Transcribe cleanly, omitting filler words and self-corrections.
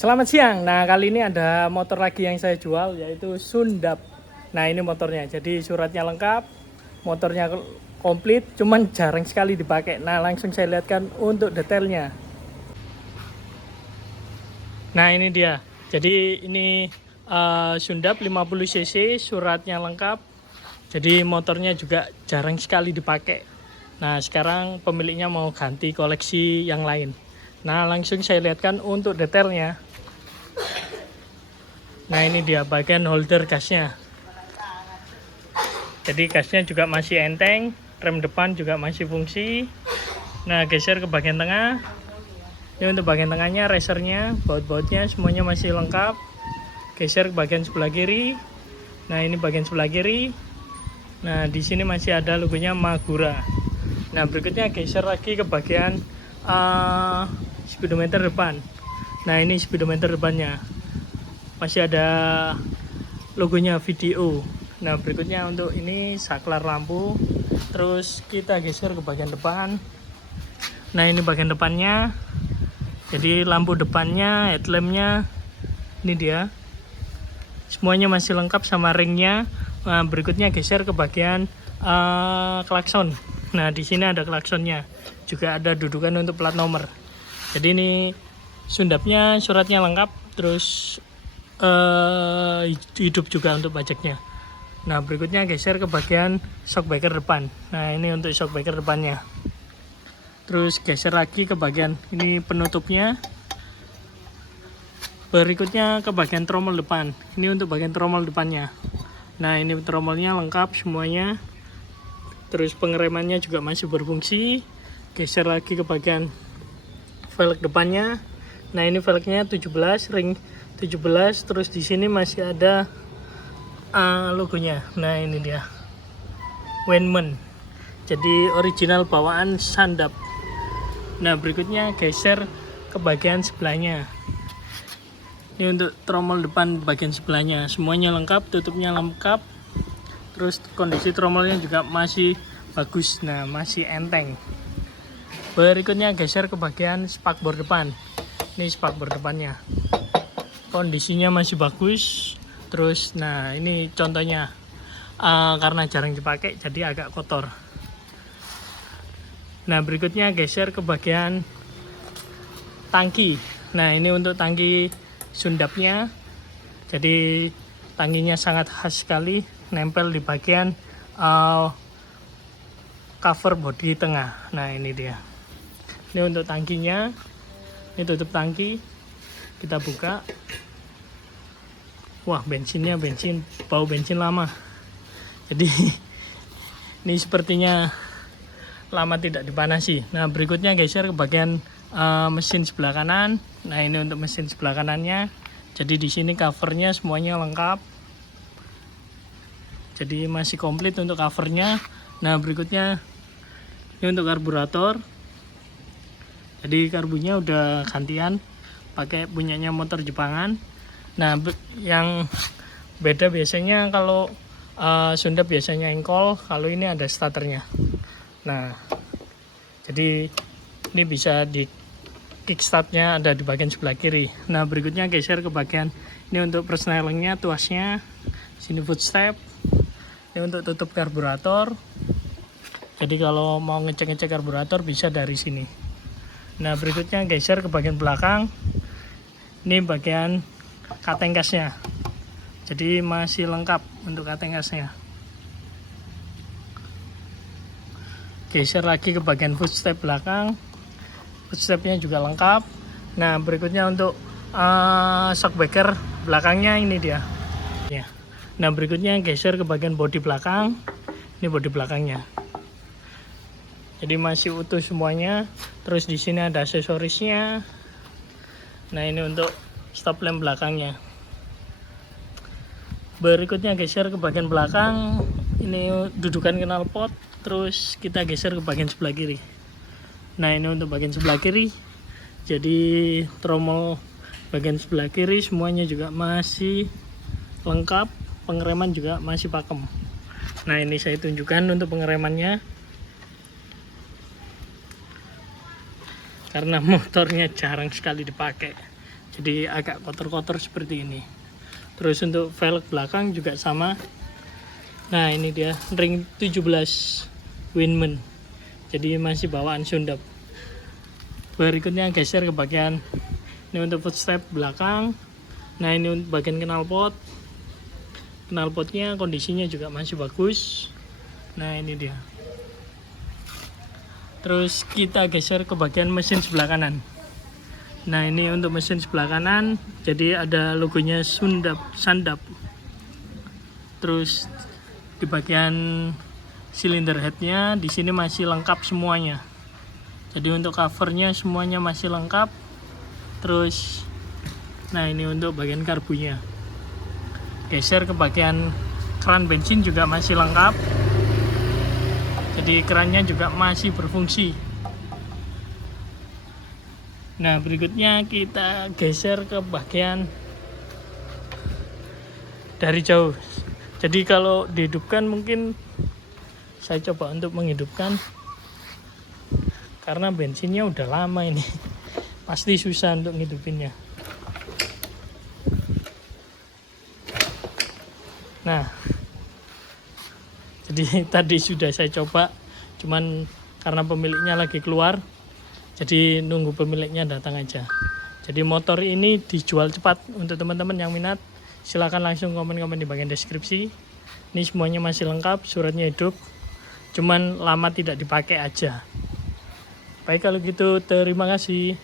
Selamat siang. Nah, kali ini ada motor lagi yang saya jual, yaitu Sundap. Nah, ini motornya. Jadi suratnya lengkap, motornya komplit, cuman jarang sekali dipakai. Nah, langsung saya lihatkan untuk detailnya. Nah, ini dia. Jadi ini Sundap 50 cc, suratnya lengkap. Jadi motornya juga jarang sekali dipakai. Nah, sekarang pemiliknya mau ganti koleksi yang lain. Nah, langsung saya lihatkan untuk detailnya. Nah, ini dia bagian holder gasnya. Jadi gasnya juga masih enteng, rem depan juga masih fungsi. Nah, geser ke bagian tengah. Ini untuk bagian tengahnya, racernya, baut-bautnya semuanya masih lengkap. Geser ke bagian sebelah kiri. Nah, ini bagian sebelah kiri. Nah, di sini masih ada logonya Magura. Nah, berikutnya geser lagi ke bagian speedometer depan. Nah, ini speedometer depannya. Masih ada logonya video. Nah, berikutnya untuk ini saklar lampu. Terus kita geser ke bagian depan. Nah, ini bagian depannya. Jadi lampu depannya, headlampnya, ini dia. Semuanya masih lengkap sama ringnya. Nah, berikutnya geser ke bagian klakson. Nah, di sini ada klaksonnya. Juga ada dudukan untuk plat nomor. Jadi ini Sundapnya suratnya lengkap. Terus hidup juga untuk pajaknya. Nah, berikutnya geser ke bagian shockbreaker depan. Nah, ini untuk shockbreaker depannya. Terus geser lagi ke bagian ini penutupnya. Berikutnya ke bagian tromol depan. Ini untuk bagian tromol depannya. Nah, ini tromolnya lengkap semuanya. Terus pengeremannya juga masih berfungsi. Geser lagi ke bagian velg depannya. Nah, ini velgnya 17, ring 17. Terus di sini masih ada logonya. Nah, ini dia Wenman. Jadi original bawaan Sundap. Nah, berikutnya geser ke bagian sebelahnya. Ini untuk tromol depan bagian sebelahnya. Semuanya lengkap, tutupnya lengkap. Terus kondisi tromolnya juga masih bagus. Nah, masih enteng. Berikutnya geser ke bagian spakbor depan. Ini spakbor depannya. Kondisinya masih bagus. Terus, nah ini contohnya. Karena jarang dipakai, jadi agak kotor. Nah, berikutnya geser ke bagian tangki. Nah, ini untuk tangki Sundapnya. Jadi tangkinya sangat khas sekali, nempel di bagian cover bodi tengah. Nah, ini dia. Ini untuk tangkinya. Ini tutup tangki. Kita buka. Wah, bensinnya bau bensin lama. Jadi ini sepertinya lama tidak dipanasi. Nah, berikutnya geser ke bagian mesin sebelah kanan. Nah, ini untuk mesin sebelah kanannya. Jadi di sini covernya semuanya lengkap. Jadi masih komplit untuk covernya. Nah, berikutnya ini untuk karburator. Jadi karbunya udah gantian, pakai punyanya motor Jepangan. Nah, yang beda biasanya kalau Sundap biasanya engkol, kalau ini ada starternya. Nah, jadi ini bisa di kickstartnya ada di bagian sebelah kiri. Nah, berikutnya geser ke bagian ini untuk persnelingnya, tuasnya, sini footstep. Ini untuk tutup karburator. Jadi kalau mau ngecek-ngecek karburator bisa dari sini. Nah, berikutnya geser ke bagian belakang. Ini bagian kateng gasnya. Jadi masih lengkap untuk kateng gasnya. Geser lagi ke bagian footstep belakang. Footstepnya juga lengkap. Nah, berikutnya untuk shockbreaker belakangnya ini dia. Ya. Nah, berikutnya geser ke bagian bodi belakang. Ini bodi belakangnya. Jadi masih utuh semuanya. Terus di sini ada aksesorisnya. Nah, ini untuk stop lamp belakangnya. Berikutnya geser ke bagian belakang. Ini dudukan knalpot. Terus kita geser ke bagian sebelah kiri. Nah, ini untuk bagian sebelah kiri. Jadi tromol bagian sebelah kiri semuanya juga masih lengkap. Pengereman juga masih pakem. Nah, ini saya tunjukkan untuk pengeremannya. Karena motornya jarang sekali dipakai. jadi agak kotor-kotor seperti ini. Terus untuk velg belakang juga sama. Nah ini dia ring 17 Winman, jadi masih bawaan Sundap. Berikutnya geser ke bagian ini untuk footstep belakang. Nah ini untuk bagian knalpot. Knalpotnya kondisinya juga masih bagus. Nah ini dia. Terus kita geser ke bagian mesin sebelah kanan. Nah ini untuk mesin sebelah kanan, jadi ada logonya Sundap. Terus di bagian silinder headnya di sini masih lengkap semuanya. Jadi untuk covernya semuanya masih lengkap. Terus, nah ini untuk bagian karbunya. Geser ke bagian keran bensin juga masih lengkap. Jadi kerannya juga masih berfungsi. Nah berikutnya kita geser ke bagian dari jauh. Jadi kalau dihidupkan mungkin saya coba untuk menghidupkan, karena bensinnya udah lama ini. Pasti susah untuk ngidupinnya. Nah jadi tadi sudah saya coba, cuman karena pemiliknya lagi keluar, jadi nunggu pemiliknya datang aja. Jadi motor ini dijual cepat. Untuk teman-teman yang minat, silahkan langsung komen-komen di bagian deskripsi. Ini semuanya masih lengkap, suratnya hidup, cuman lama tidak dipakai aja. Baik kalau gitu, terima kasih.